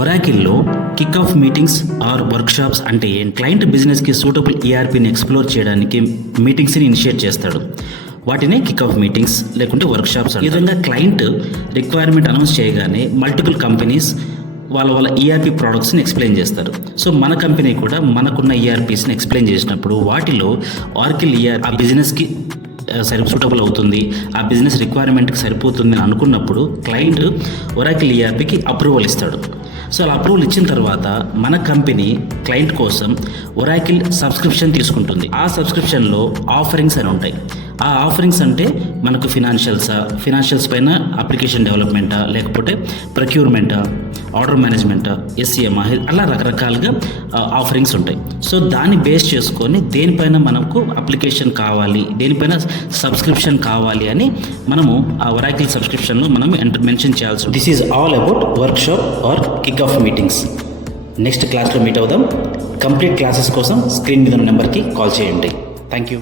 ఒరాకిల్లో kick off meetings or workshops అంటే client బిజినెస్కి suitable ఈఆర్పీని ఎక్స్ప్లోర్ చేయడానికి మీటింగ్స్ని ఇనిషియేట్ చేస్తాడు. వాటినే కిక్ ఆఫ్ మీటింగ్స్ లేకుంటే వర్క్షాప్స్. ఈ విధంగా క్లయింట్ రిక్వైర్మెంట్ అనౌన్స్ చేయగానే మల్టిపుల్ కంపెనీస్ వాళ్ళ ఈఆర్పీ ప్రోడక్ట్స్ని ఎక్స్ప్లెయిన్ చేస్తారు. సో మన కంపెనీ కూడా మనకున్న ఈఆర్పీస్ని ఎక్స్ప్లెయిన్ చేసినప్పుడు వాటిలో ఆర్కిల్ ఈఆర్పీ ఆ బిజినెస్కి సూటబుల్ అవుతుంది, ఆ బిజినెస్ రిక్వైర్మెంట్కి సరిపోతుంది అని అనుకున్నప్పుడు క్లయింట్ ఒరాకిల్ ఈఆర్పీకి అప్రూవల్ ఇస్తాడు. సో అలా అప్రూవల్ ఇచ్చిన తర్వాత మన కంపెనీ క్లయింట్ కోసం ఒరాకిల్ సబ్స్క్రిప్షన్ తీసుకుంటుంది. ఆ సబ్స్క్రిప్షన్లో ఆఫరింగ్స్ అని ఉంటాయి. ఆ ఆఫరింగ్స్ అంటే మనకు ఫినాన్షియల్స్ పైన అప్లికేషన్ డెవలప్మెంటా, లేకపోతే ప్రొక్యూర్మెంటా, ఆర్డర్ మేనేజ్మెంటా, ఎస్సీఎం, అలా రకరకాలుగా ఆఫరింగ్స్ ఉంటాయి. సో దాన్ని బేస్ చేసుకొని దేనిపైన మనకు అప్లికేషన్ కావాలి, దేనిపైన సబ్స్క్రిప్షన్ కావాలి అని మనము ఆ ఒరాకిల్ సబ్స్క్రిప్షన్లో మనం మెన్షన్ చేయాల్సి ఉంటుంది. This is all about workshop or kick off meetings. Next క్లాస్లో మీట్ అవుదాం. కంప్లీట్ క్లాసెస్ కోసం స్క్రీన్ మీద ఉన్న నెంబర్కి కాల్ చేయండి. Thank you.